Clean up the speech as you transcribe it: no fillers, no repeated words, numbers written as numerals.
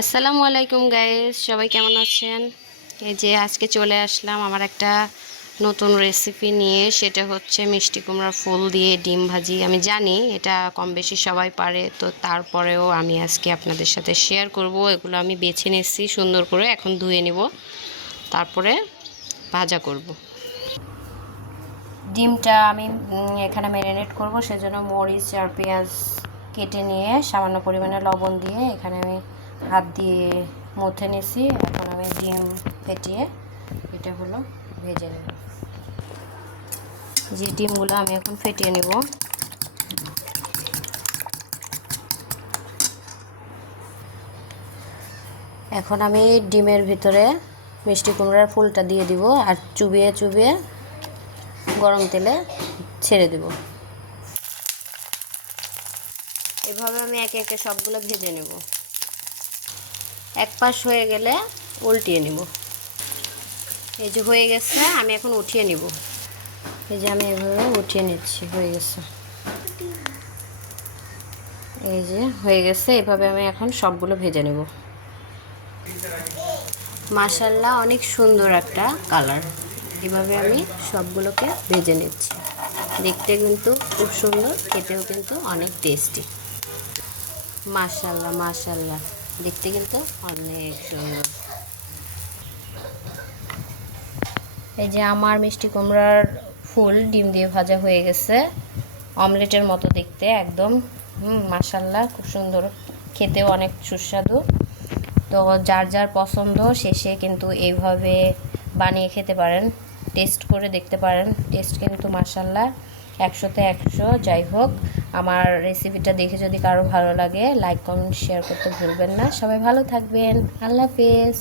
আসসালামু আলাইকুম গাইস, সবাই কেমন আছেন? এই যে আজকে চলে আসলাম আমার একটা নতুন রেসিপি নিয়ে। সেটা হচ্ছে মিষ্টি কুমড়ার ফুল দিয়ে ডিম ভাজি। আমি জানি এটা কম বেশি সবাই পারে, তো তারপরেও আমি আজকে আপনাদের সাথে শেয়ার করব। এগুলো আমি বেছে নিচ্ছি সুন্দর করে, এখন ধুয়ে নিব, তারপরে ভাজা করব। ডিমটা আমি এখানে ম্যারিনেট করব, সেজন্য মরিচ আর পেঁয়াজ কেটে নিয়ে সামান্য পরিমাণে লবণ দিয়ে এখানে আমি হাত দিয়ে মুথে নিয়েছি। এখন আমি ডিম ফেটিয়ে এটা হলো ভেজে নেব। যে ডিমগুলো আমি এখন ফেটিয়ে নেব। এখন আমি ডিমের ভিতরে মিষ্টি কুমড়ার ফুলটা দিয়ে দিব আর চুবিয়ে চুবিয়ে গরম তেলে ছেড়ে দেব। এভাবে আমি একে একে সবগুলো ভেজে নেব। এক পাশ হয়ে গেলে উল্টিয়ে নিব। এই যে হয়ে গেছে, আমি এখন উঠিয়ে নিব। এই যে আমি এভাবে উঠিয়ে নিচ্ছি, হয়ে গেছে। এই যে হয়ে গেছে, এভাবে আমি এখন সবগুলো ভেজে নেব। মাশাআল্লাহ, অনেক সুন্দর একটা কালার। এভাবে আমি সবগুলোকে ভেজে নিচ্ছি। দেখতে কিন্তু খুব সুন্দর, খেতেও কিন্তু অনেক টেস্টি। মাশাআল্লাহ মাশাআল্লাহ, দেখতে কিন্তু অনেক সুন্দর। এই যে আমার মিষ্টি কুমড়ার ফুল ডিম দিয়ে ভাজা হয়ে গেছে, অমলেটের মতো দেখতে একদম। মাশাআল্লাহ, খুব সুন্দর, খেতেও অনেক সুস্বাদু। তো যার যার পছন্দ শেষে কিন্তু এইভাবে বানিয়ে খেতে পারেন, টেস্ট করে দেখতে পারেন। টেস্ট কিন্তু মাশাআল্লাহ 100তে 100। যাই হোক, আমার রেসিপিটা দেখে যদি কারো ভালো লাগে, লাইক কমেন্ট শেয়ার করতে ভুলবেন না। সবাই ভালো থাকবেন, আল্লাহ হাফেজ।